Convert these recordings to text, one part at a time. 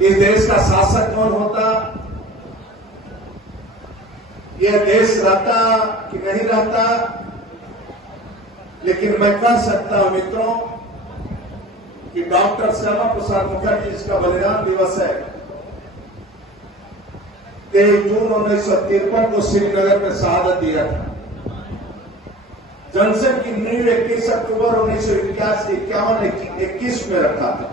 इस देश का शासक कौन होता, यह देश रहता कि नहीं रहता, लेकिन मैं कह सकता हूं मित्रों कि डॉक्टर श्यामा प्रसाद मुखर्जी जिसका बलिदान दिवस है 23 जून 1953 को श्रीनगर में शहादत दिया था। जनसंघ की नींव 21 अक्टूबर 1951 में रखा था।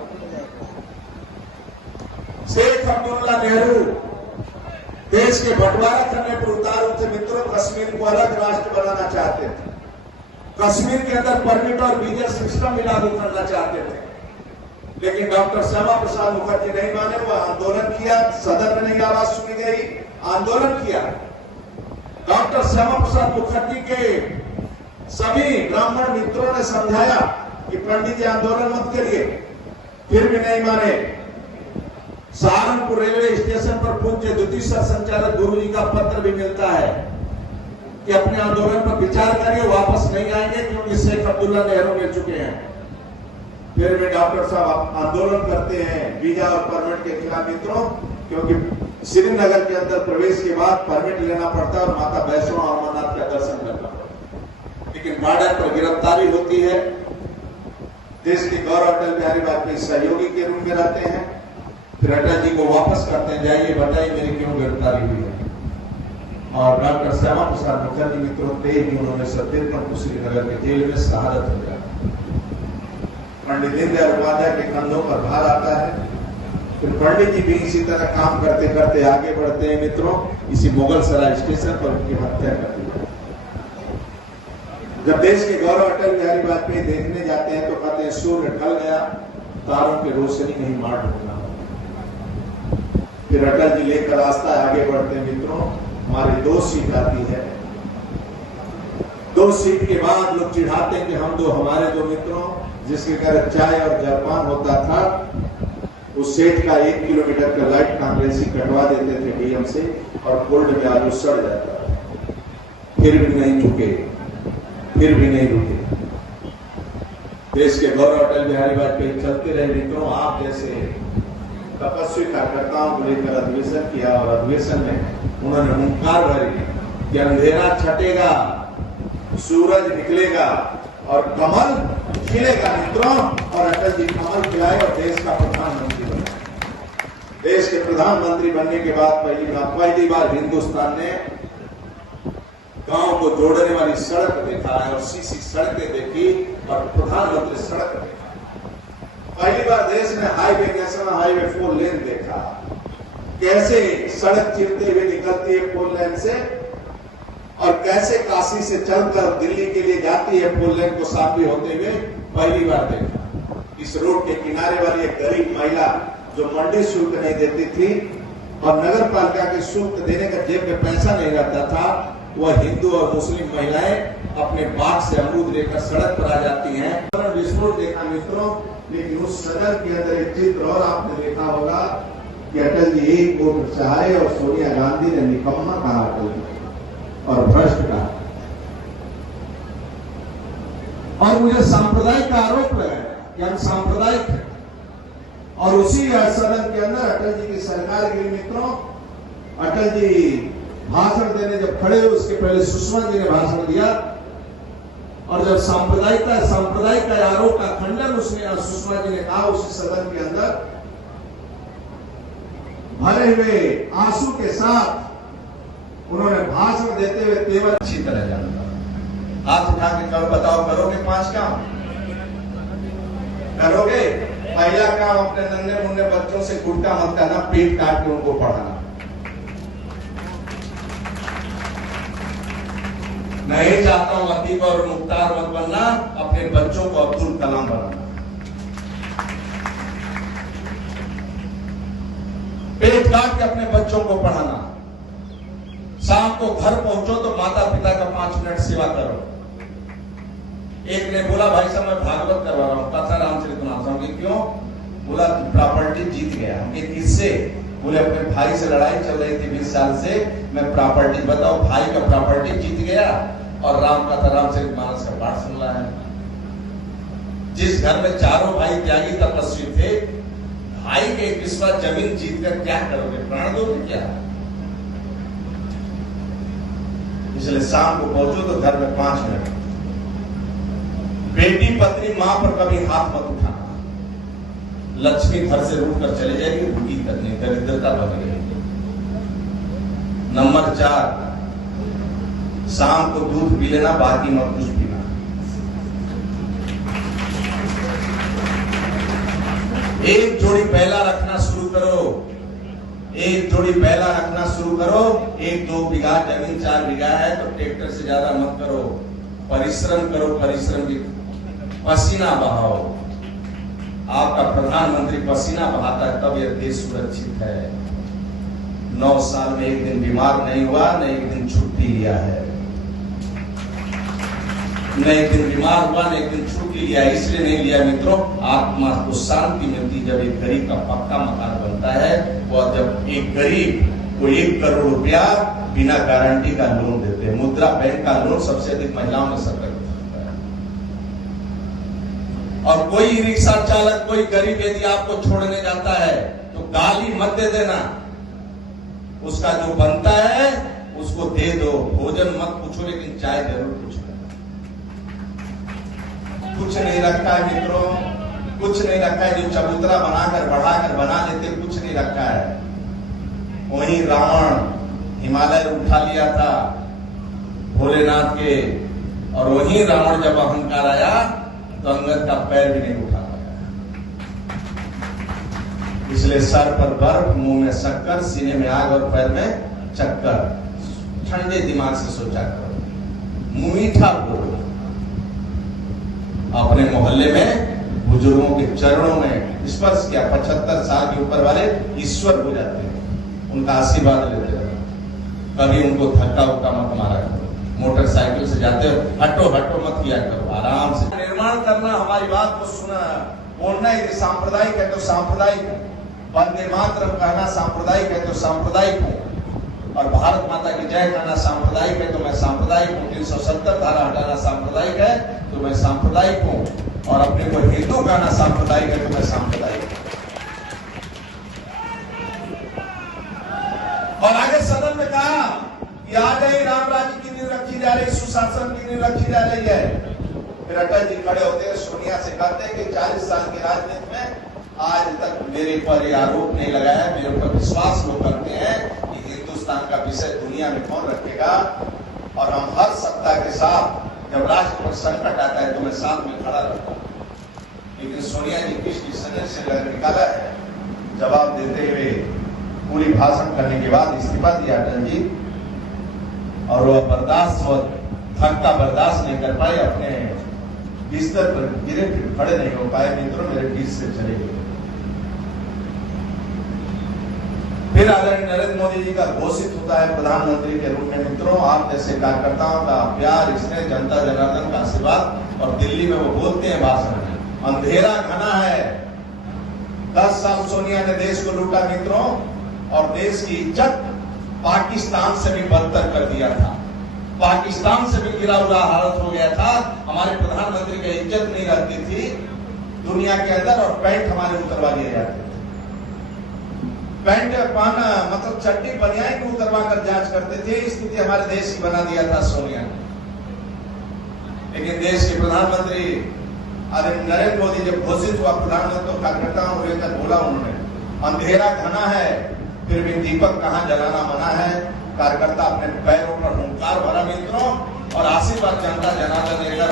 शेख अब्दुल्ला नेहरू देश के बंटवारा करने पर उतार उठे मित्रों, कश्मीर को अलग राष्ट्र बनाना चाहते थे। कश्मीर के अंदर परमिट और वीजा सिस्टम भी लागू करना चाहते थे, लेकिन डॉक्टर श्यामा प्रसाद मुखर्जी नहीं माने। वह आंदोलन किया, सदन में नहीं आवाज सुनी गई, आंदोलन किया। डॉक्टर श्यामा प्रसाद मुखर्जी के सभी ब्राह्मण मित्रों ने समझाया कि पंडित जी आंदोलन मत करिए, फिर भी नहीं माने। सहारनपुर रेलवे स्टेशन पर पूज्य द्वितीय संचालक गुरु जी का पत्र भी मिलता है कि अपने आंदोलन पर विचार करिए, वापस नहीं आएंगे क्योंकि शेख अब्दुल्ला नेहरू मिल चुके हैं। फिर भी डॉक्टर साहब आंदोलन करते हैं वीजा और परमिट के खिलाफ मित्रों, क्योंकि श्रीनगर के अंदर प्रवेश के बाद परमिट लेना पड़ता है और माता वैष्णो अमरनाथ का दर्शन करना पड़ता है। लेकिन बॉर्डर पर गिरफ्तारी होती है। देश के गौरव अटल बिहारी वाजपेयी सहयोगी के रूप में रहते हैं। फिर अटल जी को वापस करते हैं, जाइए बताइए मेरी क्यों गिरफ्तारी हुई है। और डॉक्टर श्यामा प्रसाद मुखर्जी मित्रों 23 जून 1953 को श्रीनगर के जेल में शहादत हो जाती है। पंडित दीनदयाल उपाध्याय के कंधों पर भार आता है। फिर पंडित जी भी इसी तरह काम करते करते आगे बढ़ते हैं मित्रों। इसी मुगल सराय स्टेशन पर उनकी हत्या कर दी। जब देश के गौरव अटल बिहारी वाजपेयी देखने जाते हैं तो कहते हैं सूर्य ढल गया, तारों की रोशनी नहीं मार ढूंढना। फिर अटल जी लेकर रास्ता आगे बढ़ते हैं मित्रों। हमारी 2 सीट आती है। 2 सीट के बाद लोग चिढ़ाते हैं कि हम हमारे 2 मित्रों जिसके घर चाय और जलपान होता था, उस सेठ का 1 किलोमीटर का लाइट कांग्रेसी कटवा देते थे डीएम से और कोल्ड में आलू सड़ जाता। फिर भी नहीं झुके, फिर भी नहीं रुके। देश के गौरव अटल बिहारी वाजपेयी चलते रहे मित्रों। आप जैसे तपस्वी कार्यकर्ताओं को लेकर अधिवेशन किया और अधिवेशन में उन्होंने हुंकार भरी कि अंधेरा छटेगा, सूरज निकलेगा और कमल खिलेगा मित्रों। और अटल जी कमल खिलाए और देश का प्रधानमंत्री बने। देश के प्रधानमंत्री बनने के बाद पहली बार हिंदुस्तान ने गांव को जोड़ने वाली सड़क देखा है और सीसी सड़कें देखी और प्रधानमंत्री सड़क देखा। पहली बार देश ने हाईवे, नेशनल हाईवे 4 लेन देखा। कैसे सड़क चिरते हुए निकलती है 4 लेन से और कैसे काशी से चलकर दिल्ली के लिए जाती है 4 लेन को साफ भी होते हुए पहली बार देखा। इस रोड के किनारे वाली एक गरीब महिला जो मंडी शुल्क नहीं देती थी और नगर पालिका के शुल्क देने का जेब में पैसा नहीं रहता था, वह हिंदू और मुस्लिम महिलाएं अपने बाग से अमरूद लेकर सड़क पर आ जाती हैं। विस्फोट देखा मित्रों, लेकिन उस सदन के अंदर एक चित्र और आपने देखा होगा कि अटल जी एक वोट चाहे और सोनिया गांधी ने निकम्मा कहा अटल जी और भ्रष्ट कहा। और मुझे सांप्रदायिक का आरोप लगाया कि हम सांप्रदायिक है। और उसी सदन के अंदर अटल जी की सरकार गिरी मित्रों। अटल जी भाषण देने जब खड़े हुए उसके पहले सुषमा जी ने भाषण दिया और जब सांप्रदायिक आरोप का खंडन उसने सुषमा जी ने कहा उसी सदन के अंदर, भरे हुए आंसू के साथ उन्होंने भाषण देते हुए तेवर अच्छी तरह जानता। हाथ उठा के करो, बताओ करोगे 5 काम? करोगे? पहला काम अपने नन्हे मुन्ने बच्चों से गुटका मत करना, पेट काट के उनको पढ़ाना। नहीं चाहता हूं अतीब और मुख्तार मत बनना, अपने बच्चों को अब्दुल कलाम बनाना। पेट काट के अपने बच्चों को पढ़ाना। शाम को घर पहुंचो तो माता पिता का 5 मिनट सेवा करो। एक ने बोला भाई साहब मैं भागवत करवा रहा हूं, कथा रामचरितमानस। क्यों? बोला प्रॉपर्टी जीत गया। किससे? बोले अपने भाई से लड़ाई चल रही थी 20 साल से, मैं प्रॉपर्टी, बताओ भाई का प्रॉपर्टी जीत गया और राम कथा रामचरितमानस का पाठ सुन रहा है। जिस घर में चारों भाई त्यागी तपस्वी थे, भाई के किस्मत जमीन जीत कर क्या करोगे, प्राण दोगे क्या? इसलिए शाम को पहुंचो तो घर में 5 मिनट बेटी पत्नी मां पर कभी हाथ मत उठाना। लक्ष्मी घर से रूठ कर चले जाएगी, भूखी करनी, दरिद्रता बढ़ जाएगी। नंबर 4, शाम को दूध पी लेना, बाकी मत कुछ पीना। एक जोड़ी बैला रखना शुरू करो, एक जोड़ी बैला रखना शुरू करो। 1-2 बीघा जमीन 4 बीघा है तो ट्रैक्टर से ज्यादा मत करो, परिश्रम करो, परिश्रम की पसीना बहाओ। आपका प्रधानमंत्री पसीना बहाता है तब यह देश सुरक्षित है। 9 साल में एक दिन बीमार नहीं हुआ, न एक दिन छुट्टी लिया है, न एक दिन बीमार हुआ, न एक दिन छुट्टी लिया। इसलिए नहीं लिया मित्रों, आत्मा को शांति मिलती जब एक गरीब का पक्का मकान बनता है, और जब एक गरीब को 1 करोड़ रुपया बिना गारंटी का लोन देते हैं। मुद्रा बैंक का लोन सबसे अधिक महिलाओं में सकता है। और कोई रिक्शा चालक, कोई गरीब यदि आपको छोड़ने जाता है तो गाली मत दे देना, उसका जो बनता है उसको दे दो। भोजन मत पूछो, लेकिन चाय जरूर पूछो। कुछ नहीं रखा है मित्रों, कुछ नहीं रखा है। जो चबूतरा बनाकर बढ़ाकर बना लेते, कुछ नहीं रखा है। वहीं रावण हिमालय उठा लिया था भोलेनाथ के, और वहीं रावण जब अहंकार आया तो अंगद का पैर भी नहीं उठा पाया। इसलिए सर पर बर्फ, मुंह में शक्कर, सीने में आग और पैर में चक्कर। ठंडे दिमाग से सोचा करो, मीठा बोलो। अपने मोहल्ले में बुजुर्गों के चरणों में स्पर्श किया। 75 साल के ऊपर वाले ईश्वर हो जाते हैं, उनका आशीर्वाद लेते रहो। कभी उनको धक्का उक्का मत मारा करो। मोटरसाइकिल से जाते हो हटो हटो मत किया करो, आराम से। निर्माण करना, हमारी बात को सुना, बोलना। यदि सांप्रदायिक है तो सांप्रदायिक है, वंदे मातरम कहना सांप्रदायिक है तो सांप्रदायिक हूँ, और भारत माता की जय कहना सांप्रदायिक है तो मैं सांप्रदायिक हूँ। 370 धारा हटाना सांप्रदायिक है तो मैं सांप्रदायिक हूँ, और अपने को हिंदू कहना सांप्रदायिक है तो मैं सांप्रदायिक हूँ। और आगे सदन में कहा कि आज ही राम राज्य की नींव रखी जा रही, सुशासन की नींव रखी जा रही है। फिर अटल जी खड़े होते हैं, सोनिया से कहते हैं कि 40 साल की राजनीति में आज तक मेरे पर यह आरोप नहीं लगाया है। मेरे ऊपर विश्वास लोग करते हैं कि हिंदुस्तान का विषय दुनिया में कौन रखेगा, और हम हर सत्ता के साथ जब राष्ट्र पर संकट आता है तो मैं साथ में खड़ा रहता हूं। लेकिन सोनिया जी किस डिसीजन से निकाला है, जवाब देते हुए पूरी भाषण करने के बाद इस्तीफा दिया अटल जी, और वह बर्दाश्त और धक्का बर्दाश्त नहीं कर पाए, अपने बिस्तर पर गिरे, फिर खड़े नहीं हो पाए। मित्रों, मेरे बीच से चले गए। फिर आदरणीय नरेंद्र मोदी जी का घोषित होता है प्रधानमंत्री के रूप में। मित्रों, आप जैसे कार्यकर्ताओं का प्यार, स्नेह, जनता जनार्दन का आशीर्वाद, और दिल्ली में वो बोलते हैं भाषण में, अंधेरा घना है। 10 साल सोनिया ने देश को लूटा मित्रों, और देश की इज्जत पाकिस्तान से भी बदतर कर दिया था। पाकिस्तान से भी गिरा हुआ हालत हो गया था। हमारे प्रधानमंत्री की इज्जत नहीं रहती थी दुनिया के अंदर, और पैंट हमारे उतरवा दिए जाते थे। पैंट पाना मतलब चड्डी बनियान को उतरवा कर जांच करते थे। स्थिति हमारे देश की बना दिया था सोनिया ने। लेकिन देश के प्रधानमंत्री नरेंद्र मोदी जब घोषित हुआ प्रधानमंत्री, तो कार्यकर्ताओं को लेकर बोला उन्होंने, अंधेरा घना है फिर भी दीपक कहां जलाना मना है। कार्यकर्ता अपने पैरों पर हुंकार भरा मित्रों, और आशीर्वाद जनता जनार्दन लेकर,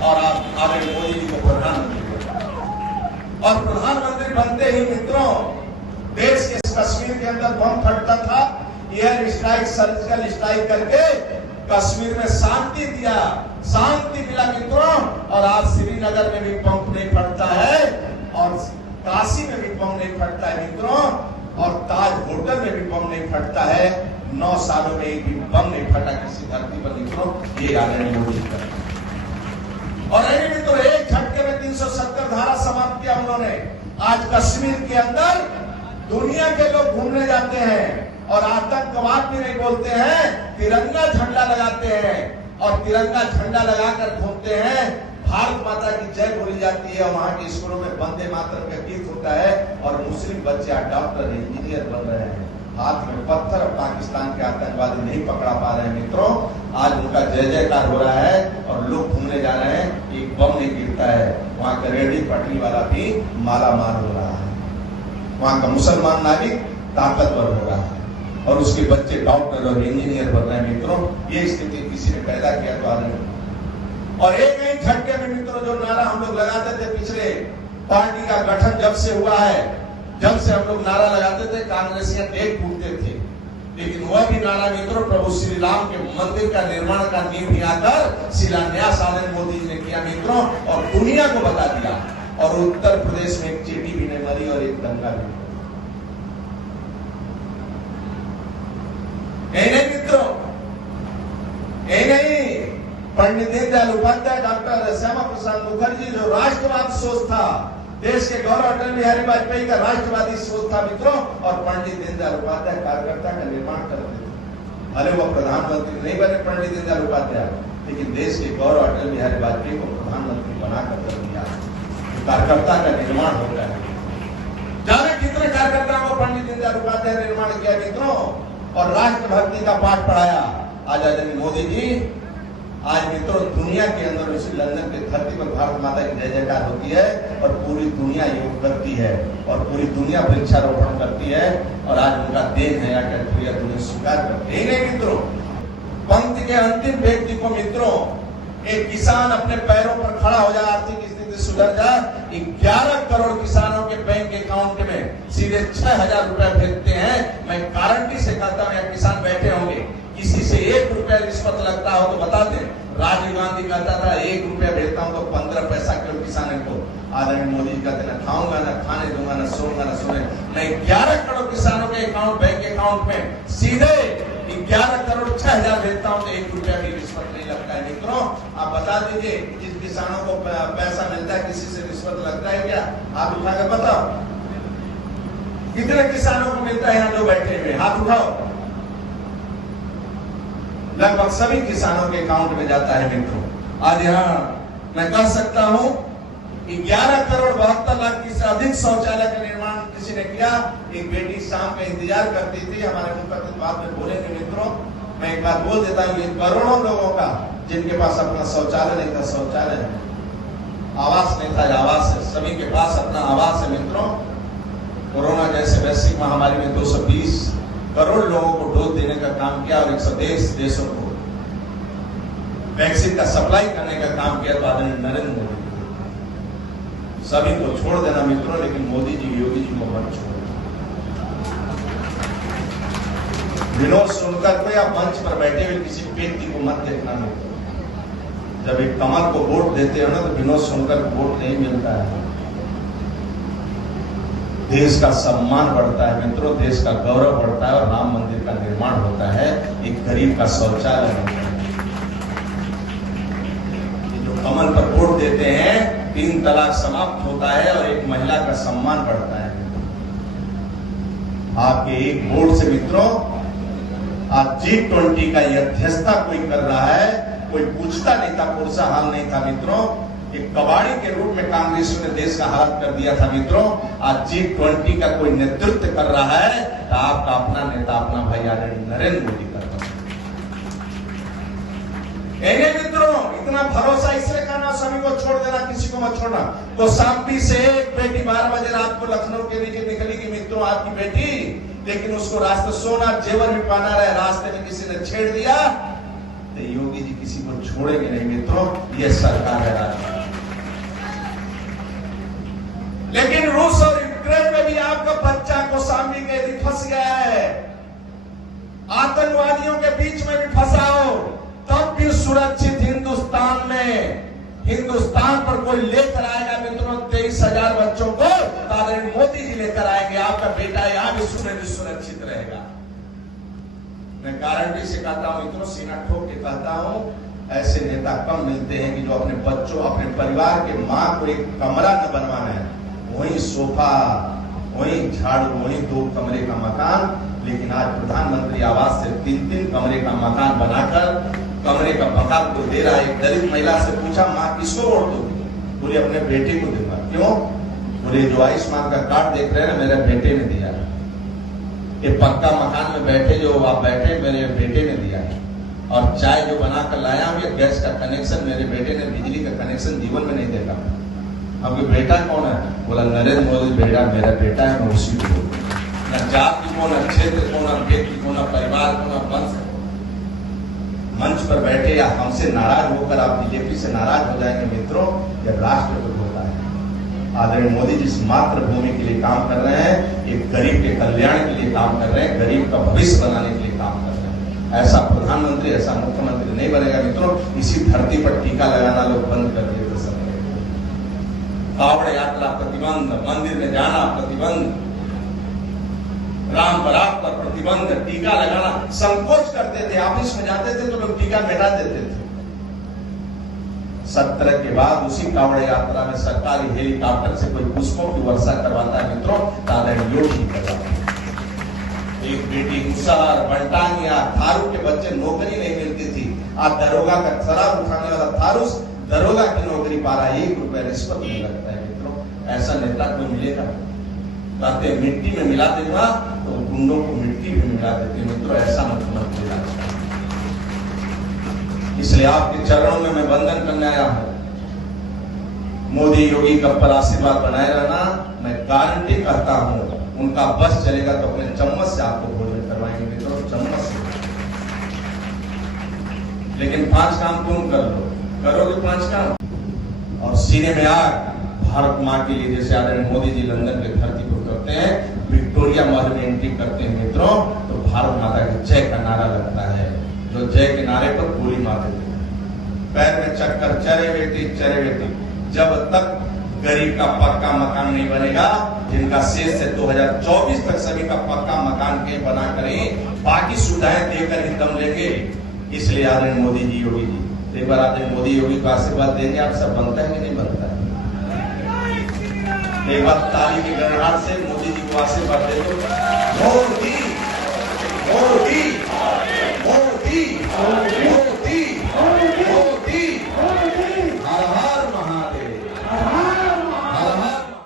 और आप आदरणीय मोदी जी को प्रधानमंत्री, और प्रधानमंत्री बनते ही मित्रों देश के कश्मीर के अंदर बम फटता था। एयर स्ट्राइक, सर्जिकल स्ट्राइक करके कश्मीर में शांति दिया, शांति मिला मित्रों। और आज श्रीनगर में भी बम नहीं फटता है, और काशी में भी बम नहीं फटता है मित्रों, और ताज होटल में भी बम नहीं फटता है। 9 सालों में एक भी बम नहीं फटा किसी धरती पर मित्रों। ये आदरणीय मोदी का, और मित्रों एक झटके में 370 धारा समाप्त किया उन्होंने। आज कश्मीर के अंदर दुनिया के लोग घूमने जाते हैं, और आतंकवाद भी नहीं बोलते हैं, तिरंगा झंडा लगाते हैं, और तिरंगा झंडा लगाकर घूमते हैं। भारत माता की जय बोली जाती है और वहां के स्कूलों में वंदे मातरम का गीत होता है और मुस्लिम बच्चे आज डॉक्टर इंजीनियर बन रहे हैं। हाथ में पत्थर, पाकिस्तान के आतंकवादी नहीं पकड़ा पा रहे हैं मित्रों। आज उनका जय जयकार हो रहा है और लोग घूमने जा रहे हैं, एक बम नहीं गिरता है। वहां का रेहड़ी पटरी वाला भी माला माल हो रहा है, वहां का मुसलमान नागरिक ताकतवर हो रहा है और उसके बच्चे डॉक्टर और इंजीनियर बन रहे हैं मित्रों। ये स्थिति किसी ने पैदा किया तो आदमी। और एक ही झटके में मित्रों जो नारा हम लोग लगाते थे पिछले पार्टी का गठन जब से हुआ है, जब से हम लोग नारा लगाते थे कांग्रेसियां डेग फूटते थे, लेकिन वह भी नारा मित्रों प्रभु श्री राम के मंदिर का निर्माण का नींव आकर शिलान्यास नरेंद्र मोदी जी ने किया मित्रों और दुनिया को बता दिया। और उत्तर प्रदेश में एक चींटी भी नहीं मरी और एक दंगा भी नहीं मित्रों। यही नहीं, पंडित दीनदयाल उपाध्याय, डॉक्टर श्यामा प्रसाद मुखर्जी जो राष्ट्रवाद सोच था, देश के गौरव अटल बिहारी वाजपेयी का राष्ट्रवादी सोच था मित्रों, और पंडित दीनदयाल उपाध्याय कार्यकर्ता का निर्माण करते थे। भले वो प्रधानमंत्री नहीं बने पंडित दीनदयाल उपाध्याय, लेकिन देश के गौरव अटल बिहारी वाजपेयी को प्रधानमंत्री बनाकर कर दिया। कार्यकर्ता का निर्माण हो गया है। जाने कितने कार्यकर्ताओं को पंडित दीनदयाल उपाध्याय ने निर्माण किया मित्रों और राष्ट्रभक्ति का पाठ पढ़ाया। आज आदरणीय मोदी जी, आज मित्रों दुनिया के अंदर उसी लंदन की धरती पर भारत माता की जय जयकार होती है और पूरी दुनिया योग करती है और पूरी दुनिया वृक्षारोपण करती है और आज उनका देन है अटल प्रिय दुनिया स्वीकार करती है मित्रों। पंक्ति के अंतिम व्यक्ति को मित्रों एक किसान अपने पैरों पर खड़ा हो जाए, आर्थिक स्थिति सुधर जाए, 11 करोड़ किसानों के बैंक अकाउंट में सीधे 6,000 रुपए भेजते हैं। मैं गारंटी से कहता हूं यहाँ किसान बैठे होंगे, किसी से 1 रुपया रिश्वत लगता हो तो बता दें। राजीव गांधी कहता था 1 रुपया भेजता हूं तो 15 पैसा किलो किसान को। आदरणीय मोदी जी कहते ना खाऊंगा ना खाने दूंगा ना सोऊंगा ना सोने। मैं 11 करोड़ किसानों के अकाउंट बैंक अकाउंट में सीधे 11 करोड़ 6,000 भेजता हूं तो 1 रुपया भी रिश्वत नहीं लगता है मित्रों। आप बता दीजिए जिन किसानों को पैसा मिलता है किसी से रिश्वत लगता है क्या? हाथ उठाकर बताओ कितने किसानों को मिलता है? यहाँ लोग बैठे हुए हाथ उठाओ। लगभग सभी किसानों के अकाउंट में जाता है मित्रों। आज यहाँ मैं कह सकता हूं 11 करोड़ 72 लाख से अधिक शौचालय का निर्माण किसी ने किया। एक बेटी शाम का इंतजार करती थी, हमारे मुख्यमंत्री बाद में बोलेंगे मित्रों। मैं एक बात बोल देता हूँ, करोड़ों लोगों का जिनके पास अपना शौचालय नहीं था शौचालय है, आवास नहीं था आवास है, सभी के पास अपना आवास है मित्रों। कोरोना जैसे वैश्विक महामारी में 220 करोड़ लोगों को डोज देने का काम किया और 123 देशों को वैक्सीन का सप्लाई करने का काम किया। तो आदरणीय नरेंद्र मोदी सभी को छोड़ देना मित्रों, लेकिन मोदी जी योगी जी को मत छोड़। विनोद सोनकर को या मंच पर बैठे हुए किसी व्यक्ति को मत देखना मित्रों। जब एक कमल को वोट देते हो ना तो विनोद सोनकर को वोट नहीं मिलता है। देश का सम्मान बढ़ता है मित्रों, देश का गौरव बढ़ता है और राम मंदिर का निर्माण होता है, एक गरीब का शौचालय होता है। जो कमल पर वोट देते हैं 3 तलाक समाप्त होता है और एक महिला का सम्मान बढ़ता है। आपके एक वोट से मित्रों आज G20 का यह अध्यक्षता कोई कर रहा है, कोई पूछता नहीं था, पुरसा हाल नहीं था मित्रों। एक कबाड़ी के रूप में कांग्रेस ने देश का हालत कर दिया था मित्रों। आज G20 का कोई नेतृत्व कर रहा है तो आपका अपना नेता अपना भाई आदरणीय नरेंद्र मोदी करता है। मित्रों इतना भरोसा इसलिए करना, सभी को छोड़ देना, किसी को मत छोड़ना। तो शांति से एक बेटी 12 बजे रात को लखनऊ के नीचे निकलेगी मित्रों आपकी बेटी, लेकिन उसको रास्ते सोना जेवर भी पहना रहे, रास्ते में किसी ने छेड़ दिया तो योगी जी किसी को छोड़ेंगे नहीं मित्रों। ये सरकार है आज। लेकिन रूस और यूक्रेन में भी आपका बच्चा कौशाम्बी के यदि फंस गया है, आतंकवादियों के बीच में भी फंसा हो, तब भी सुरक्षित हिंदुस्तान में हिंदुस्तान पर कोई लेकर आएगा मित्रों 23,000 बच्चों को, आदरणीय मोदी जी लेकर आएंगे। आपका बेटा यहाँ भी सुरक्षित रहेगा। मैं गारंटी से कहता हूं मित्रों, सीना ठोक के कहता हूं, ऐसे नेता कम मिलते हैं कि जो अपने बच्चों अपने परिवार के मां को एक कमरा न बनवाना है, वही सोफा वही झाड़ू वही 2 कमरे का मकान, लेकिन आज प्रधानमंत्री आवास से 3-3 कमरे का मकान बनाकर कमरे का पक्का को दे रहा है। एक दलित महिला से पूछा, माँ किसको वोट दोगी? बोली अपने बेटे को दूंगा। क्यों? बोले जो आयुष्मान का कार्ड देख रहे हैं ना, मेरे बेटे ने दिया है। ये पक्का मकान में बैठे जो आप बैठे, मेरे बेटे ने दिया है। और चाय जो बनाकर लाया हूं, ये गैस का कनेक्शन मेरे बेटे ने, बिजली का कनेक्शन जीवन में नहीं देखा। आपके बेटा कौन है? बोला नरेंद्र मोदी बेटा, मेरा बेटा है, मैं उसी को। न जाति को, न क्षेत्र को, न व्यक्ति को, न परिवार को, न वंश। मंच पर बैठे या हमसे नाराज होकर आप बीजेपी से नाराज हो जाएंगे मित्रों, यह राष्ट्र को होता है। आदरणीय मोदी जिस मातृभूमि के लिए काम कर रहे हैं, एक गरीब के कल्याण के लिए काम कर रहे हैं, गरीब का भविष्य बनाने के लिए काम कर रहे हैं। ऐसा प्रधानमंत्री, ऐसा मुख्यमंत्री नहीं बनेगा मित्रों, इसी धरती पर टीका लगाना लोग बंद कर दिए तो सब। कावड़ यात्रा प्रतिबंध, मंदिर में जाना प्रतिबंध, राम बरात पर प्रतिबंध, टीका लगाना संकोच करते थे। ऑफिस में जाते थे तो लोग टीका मिटा देते थे। 17 के बाद उसी कावड़ यात्रा में सरकारी हेलीकॉप्टर से कोई पुष्पों की वर्षा करवाता है मित्रों, तारण योगी करवाता है। एक बेटी मुसहर, बंटानिया, थारू के बच्चे नौकरी नहीं मिलती थी। आज दरोगा का शराब उठाने वाला थारूस दरोगा की नौकरी पा रहा है, 1 रुपया रिश्वत नहीं लगता है मित्रों। ऐसा नेता कोई मिलेगा? कहते मिट्टी में मिला देगा तो गुंडों को मिट्टी में मिला देते मित्रों, ऐसा मुख्यमंत्री लगता है। इसलिए आपके चरणों में मैं वंदन करने आया हूं। मोदी योगी का पर आशीर्वाद बनाए रहना। मैं गारंटी करता हूं, उनका बस चलेगा तो अपने चम्मच से आपको भोजन करवाएंगे मित्रों, चम्मच से। लेकिन 5 काम तुम कर लो, करोगे 5 काम? और सीने में आग भारत माँ के लिए, जैसे आदरणीय मोदी जी लंदन के धरती को करते हैं, विक्टोरिया महल में एंट्री करते हैं मित्रों, तो भारत माता की जय का नारा लगता है। जो जय के नारे पर गोली मार देते हैं। पैर में चक्कर, चरे बेटी। जब तक गरीब का पक्का मकान नहीं बनेगा, जिनका शेष है 2024 तक सभी का पक्का मकान के बना करें, बाकी सुविधाएं देकर ही दम लेंगे। इसलिए आदरणीय मोदी जी, योगी जी, एक बार आदरणीय मोदी योगी को आशीर्वाद देंगे आप सब। बनता है कि नहीं बनता है? एक बार ताली की गड़गड़ाहट से मोदी जी को आशीर्वाद दे दो। मोदी मोदी मोदी मोदी।